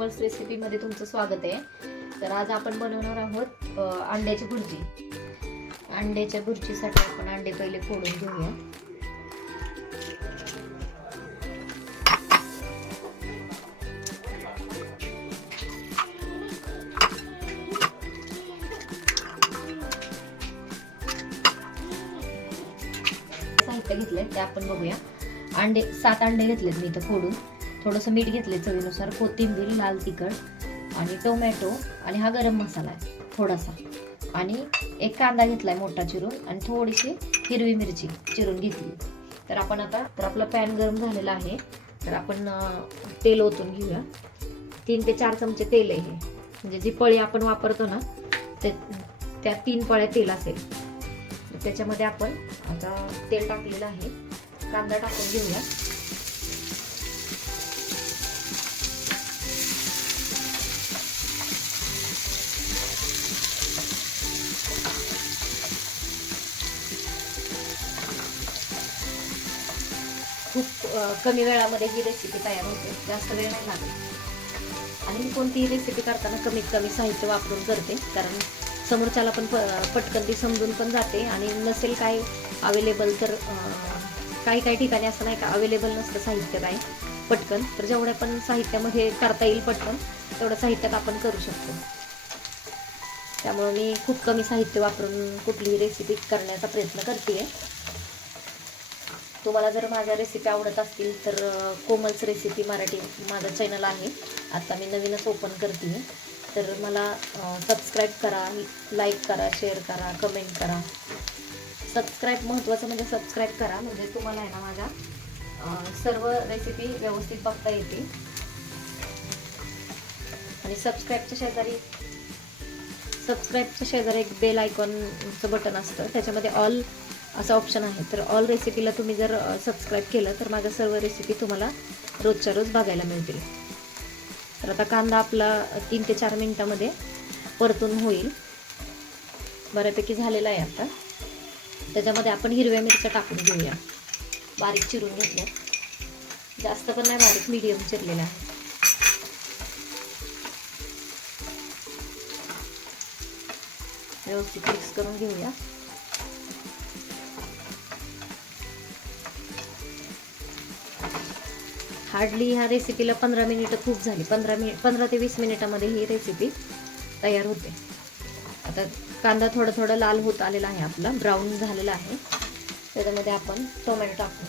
कोमल्स रेसिपीमध्ये तुमचं स्वागत आहे। तर आज आपण बनवणार आहोत अंड्याची भुर्जी। अंड्याच्या भुर्जीसाठी आपण अंडे पहिले फोडून घेऊया। साहित्य घेतले ते आपण बघूया। अंडे 7 अंडे घेतलेत मी इथं फोडून, थोडंसं मीठ घेतले चवीनुसार, कोथिंबीर, लाल तिखट आणि टोमॅटो आणि हा गरम मसाला आहे थोडासा, आणि एक कांदा घेतलाय मोठा चिरून आणि थोडीशी हिरवी मिरची चिरून घेतली। तर आपण आता आपला पॅन गरम झालेला आहे, तर आपण तेल ओतून घेऊया। 3 ते 4 चमचे तेल आहे, म्हणजे जी पळी आपण वापरतो ना त्या 3 पळ्या तेल असेल। त्याच्यामध्ये आपण आता तेल टाकलेलं आहे, कांदा टाकून घेऊया। खूप कमी वेळामध्ये ही रेसिपी तयार होते, जास्त वेळ नाही लागत। आणि मी कोणतीही रेसिपी करताना कमीत कमी साहित्य वापरून करते, कारण समोरच्याला पण पटकन ती समजून पण जाते। आणि नसेल काय अवेलेबल तर काही ठिकाणी असं नाही का अवेलेबल नसतं साहित्य काय पटकन, तर जेवढ्या पण साहित्यामध्ये करता येईल पटकन तेवढं साहित्यात आपण करू शकतो। त्यामुळे मी खूप कमी साहित्य वापरून कुठलीही रेसिपी करण्याचा प्रयत्न करते। तुम्हाला जर माझ्या रेसिपी आवडत असतील तर कोमल्स रेसिपी मराठी माझं चॅनल आहे, आता मी नवीनच ओपन करते, तर मला सबस्क्राईब करा, लाईक करा, शेअर करा, कमेंट करा। सबस्क्राईब महत्त्वाचं, म्हणजे सबस्क्राईब करा म्हणजे तुम्हाला आहे ना माझ्या सर्व रेसिपी व्यवस्थित बघता येते। आणि सबस्क्राईबच्या शेजारी एक बेल आयकॉनचं बटन असतं, त्याच्यामध्ये ऑल असं ऑप्शन आहे, तर ऑल रेसिपीला तुम्ही जर सबस्क्राईब केलं तर माझ्या सर्व रेसिपी तुम्हाला रोजच्या रोज बघायला मिळतील। तर आता कांदा आपला 3 ते 4 मिनिटामध्ये परतून होईल, बऱ्यापैकी झालेला आहे। आता त्याच्यामध्ये आपण हिरव्या मिरच्या टाकून घेऊया, बारीक चिरून घेतल्या, जास्त पण नाही बारीक, मीडियम चिरलेल्या आहे। व्यवस्थित मिक्स करून घेऊया। हार्डली ह्या रेसिपीला 15 मिनिटं खूप झाली, 15 ते 20 मिनिटामध्ये ही रेसिपी तयार होते। आता कांदा थोडं लाल होत आलेला आहे, आपला ब्राऊन झालेला आहे। त्याच्यामध्ये आपण टोमॅटो टाकू,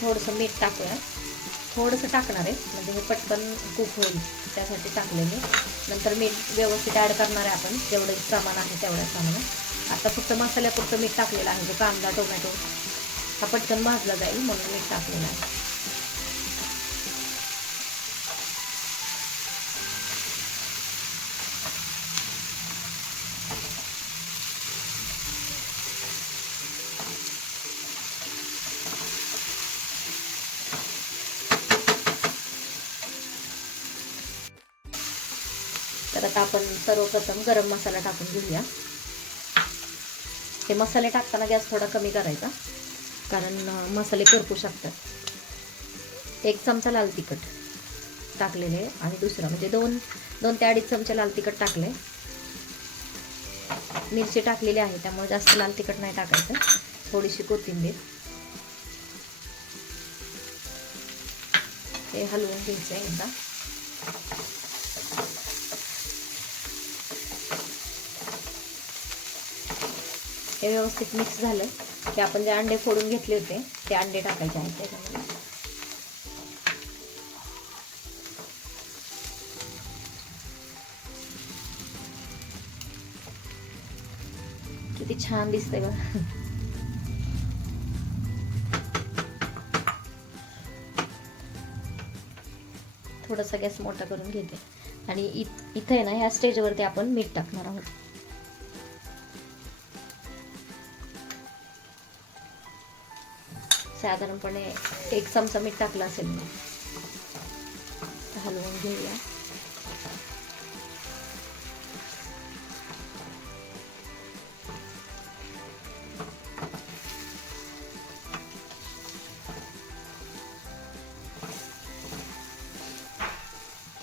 थोडंसं मीठ टाकूया, थोडंसं टाकणार आहे म्हणजे हे पटकन कुक होईल त्यासाठी टाकलेले। नंतर मीठ व्यवस्थित ॲड करणार आहे आपण, जेवढं प्रमाण आहे तेवढ्या प्रमाणात। आता फक्त मसाल्यापुरतं मीठ टाकलेलं आहे, जो कांदा टोमॅटो हा पटकन भाजला जाईल म्हणून मीठ टाकलेलं आहे। तर आता आपण सर्वप्रथम गरम मसाला टाकून घेऊया। हे मसाले टाकताना गॅस थोडा कमी करायचा, कारण मसाले करपू शकतात। 1 चमचा लाल तिखट टाकलेले आणि दुसरा म्हणजे 2 ते 2.5 चमचे लाल तिखट टाकले। मिरची टाकलेली आहे त्यामुळे जास्त लाल तिखट नाही टाकायचं। थोडीशी कोथिंबीर, हे हलवून घ्यायचं आहे एकदा। हे व्यवस्थित मिक्स झालं की आपण जे अंडे फोडून घेतले होते ते अंडे टाकायचे आहेत त्याच्यामध्ये। किती छान दिसतंय बघा। थोडासा गॅस मोठा करून घेते आणि इथे आहे ना ह्या स्टेजवरती आपण मीठ टाकणार आहोत। साधारणपणे 1 चमचा मीठ टाकलं असेल मी। हलवून घेऊया।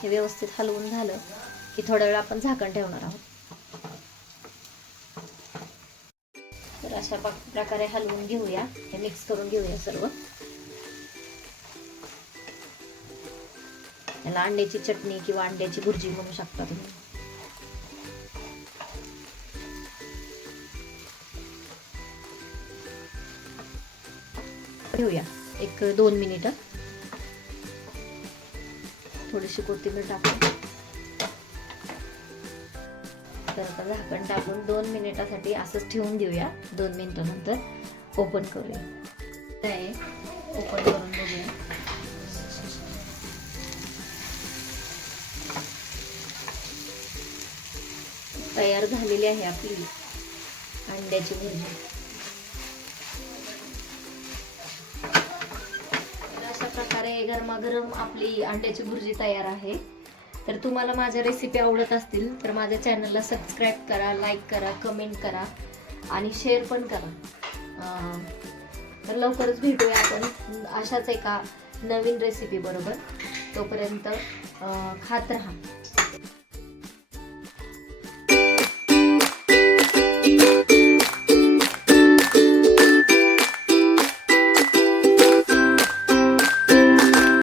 हे व्यवस्थित हलवून झालं की थोड्या वेळ आपण झाकण ठेवणार आहोत. तर अशा प्रकारे हलवून घेऊया, हे मिक्स करून घेऊया सर्व. याला अंड्याची चटणी किंवा अंड्याची भुर्जी म्हणू शकता तुम्ही. घेऊया 1-2 मिनिटं. थोडीशी कोथिंबीर टाकून तर आता झाकण टाकून 2 मिनिटासाठी असंच ठेवून देऊया. 2 मिनिटानंतर ओपन करूया. ओपन करून बघूया. तयार झालेली आहे आपली अंड्याची भुर्जी. अशा प्रकारे गरमागरम आपली अंड्याची भुर्जी तयार आहे. तर तुम्हाला माझ्या रेसिपी आवडत असतील तर माझ्या चॅनलला सबस्क्राईब करा, लाईक करा, कमेंट करा आणि शेअर पण करा. तर लवकरच भेटूया आपण अशाच एका नवीन रेसिपी बरोबर. तोपर्यंत खात राहा.